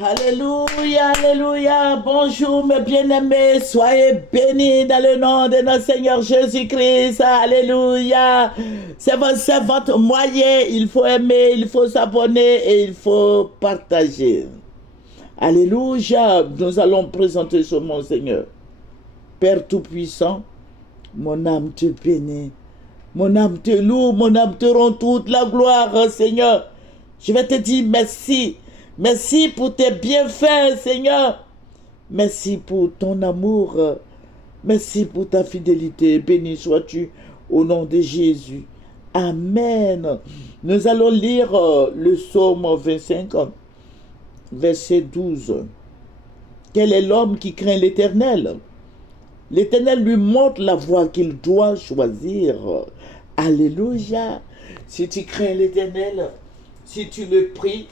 Alléluia, alléluia. Bonjour mes bien-aimés. Soyez bénis dans le nom de notre Seigneur Jésus-Christ. Alléluia. C'est votre moyen. Il faut aimer, il faut s'abonner et il faut partager. Alléluia. Nous allons présenter ce mon Seigneur. Père Tout-Puissant, mon âme te bénit. Mon âme te loue, mon âme te rend toute la gloire, Seigneur. Je vais te dire merci. Merci pour tes bienfaits, Seigneur. Merci pour ton amour. Merci pour ta fidélité. Béni sois-tu au nom de Jésus. Amen. Nous allons lire le psaume 25, verset 12. Quel est l'homme qui craint l'Éternel? L'Éternel lui montre la voie qu'il doit choisir. Alléluia. Si tu crains l'Éternel, si tu le pries,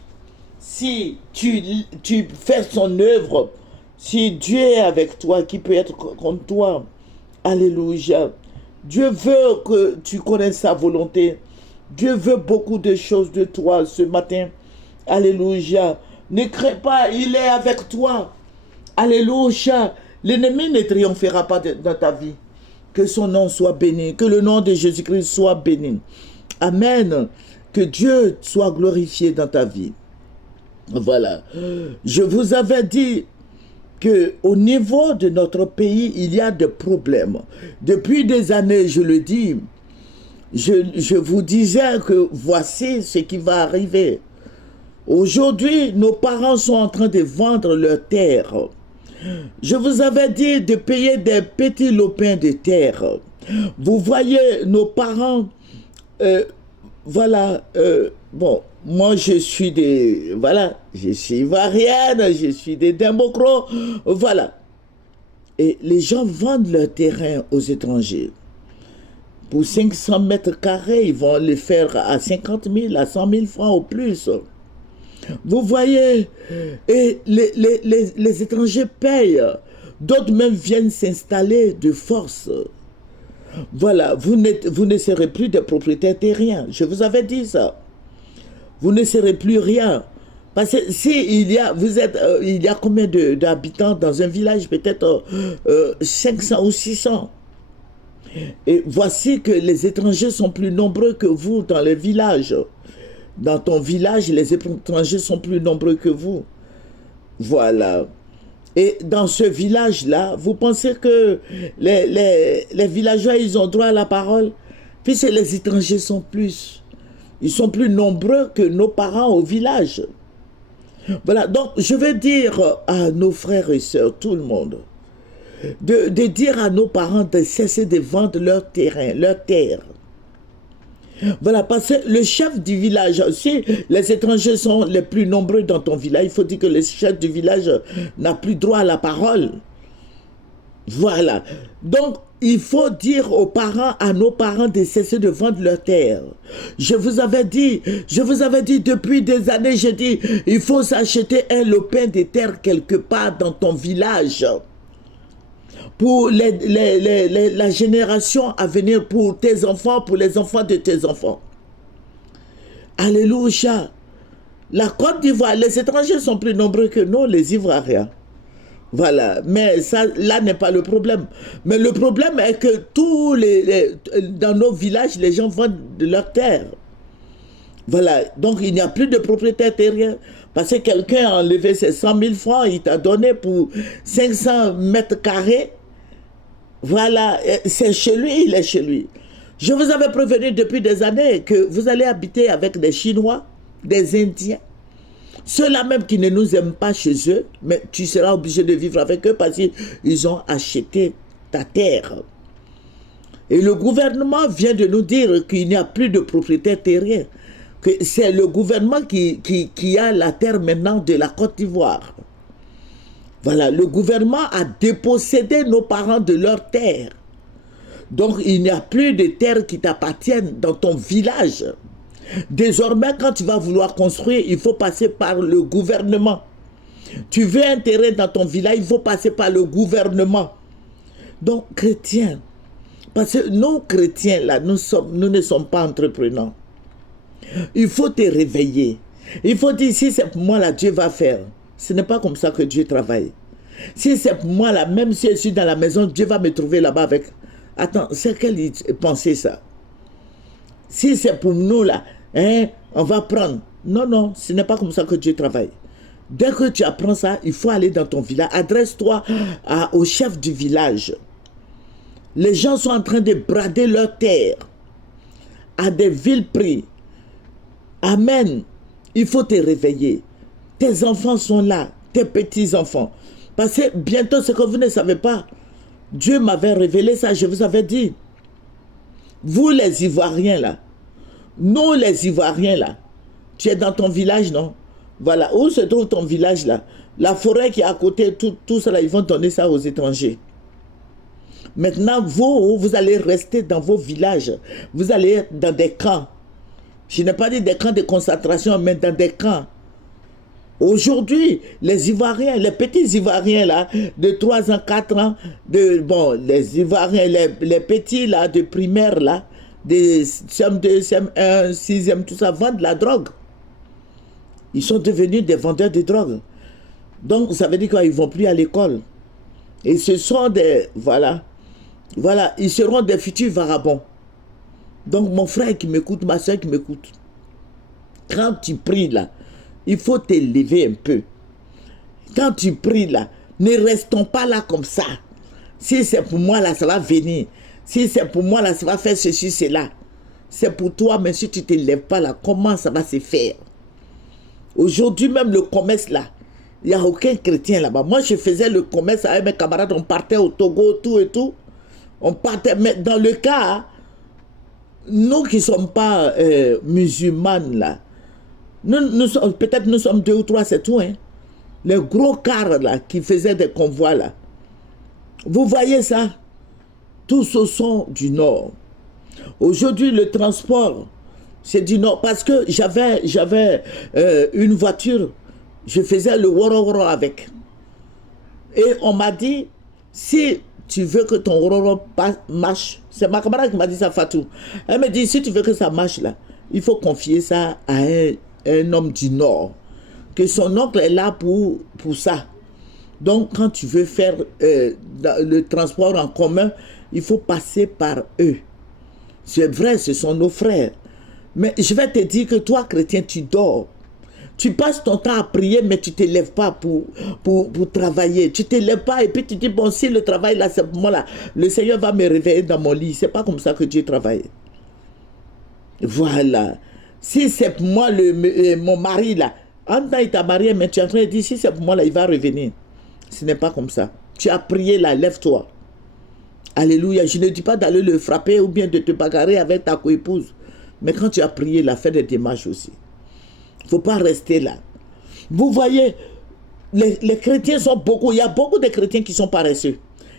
si tu fais son œuvre, si Dieu est avec toi, qui peut être contre toi? Alléluia. Dieu veut que tu connaisses sa volonté. Dieu veut beaucoup de choses de toi ce matin. Alléluia. Ne crains pas, il est avec toi. Alléluia. L'ennemi ne triomphera pas dans ta vie. Que son nom soit béni. Que le nom de Jésus-Christ soit béni. Amen. Que Dieu soit glorifié dans ta vie. Voilà. Je vous avais dit qu'au niveau de notre pays, il y a des problèmes. Depuis des années, je le dis, je vous disais que voici ce qui va arriver. Aujourd'hui, nos parents sont en train de vendre leurs terres. Je vous avais dit de payer des petits lopins de terre. Vous voyez, nos parents, voilà, bon, moi je suis je suis ivoirienne, je suis des démocrates, voilà. Et les gens vendent leur terrain aux étrangers. Pour 500 mètres carrés, ils vont les faire à 50 000, à 100 000 francs au plus. Vous voyez, et les étrangers payent, d'autres même viennent s'installer de force. Voilà, vous ne serez plus des propriétaires terriens. Je vous avais dit ça. Vous ne serez plus rien. Parce que il y a combien d'habitants dans un village? Peut-être 500 ou 600. Et voici que les étrangers sont plus nombreux que vous dans les villages. Dans ton village, les étrangers sont plus nombreux que vous. Voilà. Et dans ce village-là, vous pensez que les villageois, ils ont droit à la parole? Puisque les étrangers sont plus. Ils sont plus nombreux que nos parents au village. Voilà. Donc, je veux dire à nos frères et sœurs, tout le monde, de dire à nos parents de cesser de vendre leur terrain, leur terre. Voilà, parce que le chef du village, si les étrangers sont les plus nombreux dans ton village, il faut dire que le chef du village n'a plus droit à la parole. Voilà. Donc, il faut dire aux parents, à nos parents de cesser de vendre leur terre. Je vous avais dit depuis des années, je dis, il faut s'acheter un lopin de terre quelque part dans ton village. Pour la génération à venir, pour tes enfants, pour les enfants de tes enfants. Alléluia. La Côte d'Ivoire, les étrangers sont plus nombreux que nous, les Ivoiriens. Voilà, mais ça, là n'est pas le problème. Mais le problème est que dans nos villages, les gens vendent de leurs terres. Voilà, donc il n'y a plus de propriétaire terrien. Parce que quelqu'un a enlevé ses 100 000 francs, il t'a donné pour 500 mètres carrés. Voilà, c'est chez lui, il est chez lui. Je vous avais prévenu depuis des années que vous allez habiter avec des Chinois, des Indiens, ceux-là même qui ne nous aiment pas chez eux, mais tu seras obligé de vivre avec eux parce qu'ils ont acheté ta terre. Et le gouvernement vient de nous dire qu'il n'y a plus de propriétaire terrien, que c'est le gouvernement qui a la terre maintenant de la Côte d'Ivoire. Voilà, le gouvernement a dépossédé nos parents de leur terre. Donc, il n'y a plus de terres qui t'appartiennent dans ton village. Désormais, quand tu vas vouloir construire, il faut passer par le gouvernement. Tu veux un terrain dans ton village, il faut passer par le gouvernement. Donc, chrétiens, parce que nous, chrétiens, là, nous ne sommes pas entrepreneurs. Il faut te réveiller. Il faut dire, si c'est pour moi, là, Dieu va faire. Ce n'est pas comme ça que Dieu travaille. Si c'est pour moi là, même si je suis dans la maison, Dieu va me trouver là-bas avec... Attends, c'est quelle pensée ça? Si c'est pour nous là, hein, on va prendre. Non, non, ce n'est pas comme ça que Dieu travaille. Dès que tu apprends ça, il faut aller dans ton village. Adresse-toi au chef du village. Les gens sont en train de brader leur terre à des villes prix. Amen. Il faut te réveiller. Tes enfants sont là, tes petits-enfants. Parce que bientôt, ce que vous ne savez pas, Dieu m'avait révélé ça, je vous avais dit. Vous les Ivoiriens là, nous les Ivoiriens là, tu es dans ton village, non? Voilà, où se trouve ton village là? La forêt qui est à côté, tout ça là, ils vont donner ça aux étrangers. Maintenant, vous allez rester dans vos villages. Vous allez être dans des camps. Je n'ai pas dit des camps de concentration, mais dans des camps. Aujourd'hui, les Ivoiriens, les petits Ivoiriens là, de 3 ans, 4 ans, les Ivoiriens, les petits là, de primaire là, de CM2, CM1, 6e, tout ça, vendent de la drogue. Ils sont devenus des vendeurs de drogue. Donc, ça veut dire qu'ils ne vont plus à l'école. Et ce sont des, voilà, ils seront des futurs vagabonds. Donc, mon frère qui m'écoute, ma soeur qui m'écoute, quand tu pries là, il faut t'élever un peu. Quand tu pries là, ne restons pas là comme ça. Si c'est pour moi là, ça va venir. Si c'est pour moi là, ça va faire ceci, cela. C'est pour toi, mais si tu ne t'élèves pas là, comment ça va se faire? Aujourd'hui même le commerce là, il n'y a aucun chrétien là-bas. Moi je faisais le commerce avec mes camarades, on partait au Togo, tout et tout. On partait, mais dans le cas, nous qui ne sommes pas musulmanes là, peut-être nous sommes 2 ou 3, c'est tout. Hein. Les gros cars là, qui faisaient des convois là. Vous voyez ça? Tous au son du Nord. Aujourd'hui, le transport, c'est du Nord. Parce que j'avais une voiture, je faisais le woro-woro avec. Et on m'a dit, si tu veux que ton woro-woro marche, c'est ma camarade qui m'a dit ça, Fatou. Elle me dit, si tu veux que ça marche là, il faut confier ça à un homme du Nord, que son oncle est là pour ça. Donc, quand tu veux faire le transport en commun, il faut passer par eux. C'est vrai, ce sont nos frères. Mais je vais te dire que toi, chrétien, tu dors. Tu passes ton temps à prier, mais tu ne te lèves pas pour travailler. Tu ne te lèves pas et puis tu dis, bon, si le travail là, c'est pour moi là, le Seigneur va me réveiller dans mon lit. Ce n'est pas comme ça que Dieu travaille. Voilà. Si c'est pour moi, mon mari là, en temps il t'a marié, mais tu es en train de dire, si c'est pour moi là, il va revenir. Ce n'est pas comme ça. Tu as prié là, lève-toi. Alléluia. Je ne dis pas d'aller le frapper ou bien de te bagarrer avec ta coépouse. Mais quand tu as prié là, fais des démarches aussi. Il ne faut pas rester là. Vous voyez, les chrétiens sont beaucoup. Il y a beaucoup de chrétiens qui sont paresseux.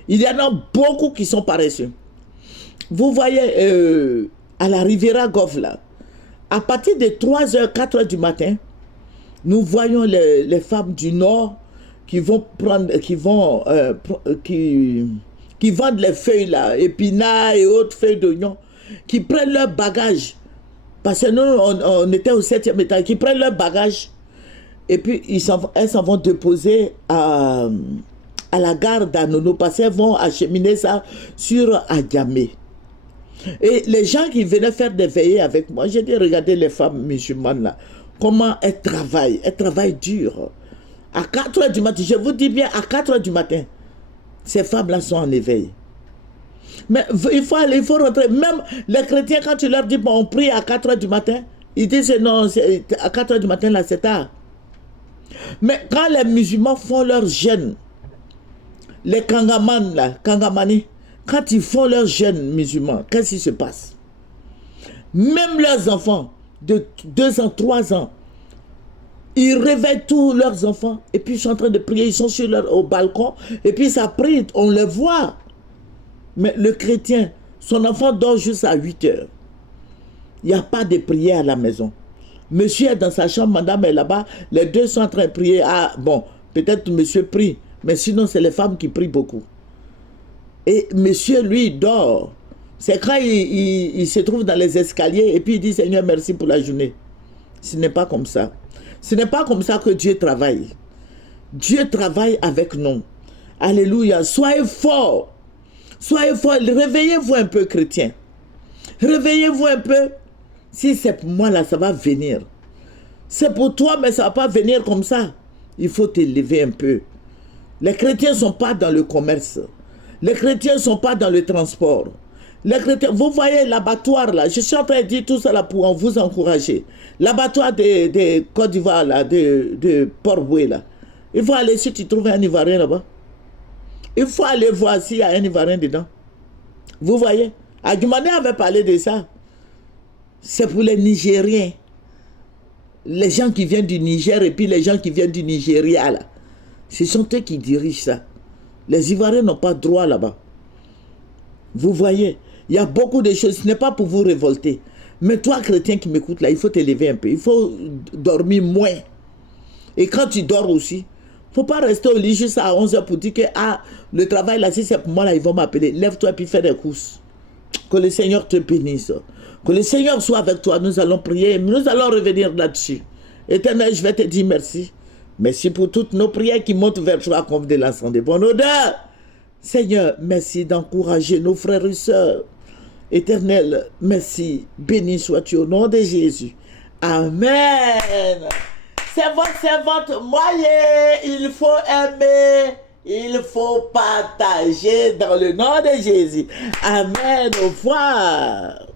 Il y en a beaucoup qui sont paresseux. Vous voyez, à la Riviera Golf là, à partir de 3h, 4h du matin, nous voyons les femmes du Nord qui vont prendre, qui vendent les feuilles là, épinards et autres feuilles d'oignon, qui prennent leur bagage. Parce que nous, on était au 7e étage, qui prennent leur bagage et puis elles s'en vont déposer à la gare d'Anono parce qu'elles vont acheminer ça sur Adjamé. Et les gens qui venaient faire des veillées avec moi, j'ai dit, regardez les femmes musulmanes là, comment elles travaillent dur. À 4h du matin, je vous dis bien, à 4h du matin, ces femmes-là sont en éveil. Mais il faut rentrer. Même les chrétiens, quand tu leur dis, bon, on prie à 4h du matin, ils disent, non, à 4h du matin, là, c'est tard. Mais quand les musulmans font leur jeûne, les kangamans, là, kangamani, quand ils font leur jeûne musulman, qu'est-ce qui se passe? Même leurs enfants de 2 ans, 3 ans, ils réveillent tous leurs enfants et puis ils sont en train de prier, ils sont au balcon et puis ça prie, on les voit. Mais le chrétien, son enfant dort jusqu'à 8h. Il n'y a pas de prière à la maison. Monsieur est dans sa chambre, madame est là-bas, les deux sont en train de prier. Ah bon, peut-être monsieur prie, mais sinon c'est les femmes qui prient beaucoup. Et monsieur, lui, dort. C'est quand il se trouve dans les escaliers et puis il dit, Seigneur, merci pour la journée. Ce n'est pas comme ça. Ce n'est pas comme ça que Dieu travaille. Dieu travaille avec nous. Alléluia. Soyez forts. Soyez forts. Réveillez-vous un peu, chrétiens. Réveillez-vous un peu. Si c'est pour moi, là, ça va venir. C'est pour toi, mais ça ne va pas venir comme ça. Il faut t'élever un peu. Les chrétiens ne sont pas dans le commerce. Les chrétiens ne sont pas dans le transport. Les chrétiens, vous voyez l'abattoir là, je suis en train de dire tout ça là pour vous encourager. L'abattoir de Côte d'Ivoire là, de Port-Boué là. Il faut aller si tu trouves un Ivoirien là-bas. Il faut aller voir s'il y a un Ivoirien dedans. Vous voyez, Adjumani avait parlé de ça. C'est pour les Nigériens. Les gens qui viennent du Niger et puis les gens qui viennent du Nigeria là. Ce sont eux qui dirigent ça. Les Ivoiriens n'ont pas droit là-bas. Vous voyez, il y a beaucoup de choses. Ce n'est pas pour vous révolter. Mais toi, chrétien qui m'écoute là, il faut t'élever un peu. Il faut dormir moins. Et quand tu dors aussi, il ne faut pas rester au lit juste à 11h pour dire que le travail là, si c'est pour moi là, ils vont m'appeler. Lève-toi et puis fais des courses. Que le Seigneur te bénisse. Que le Seigneur soit avec toi. Nous allons prier. Nous allons revenir là-dessus. Éternel, je vais te dire merci. Merci pour toutes nos prières qui montent vers toi comme de l'encens de bonne odeur. Seigneur, merci d'encourager nos frères et sœurs. Éternel, merci. Béni sois-tu au nom de Jésus. Amen. C'est votre moyen. Il faut aimer. Il faut partager dans le nom de Jésus. Amen. Au revoir.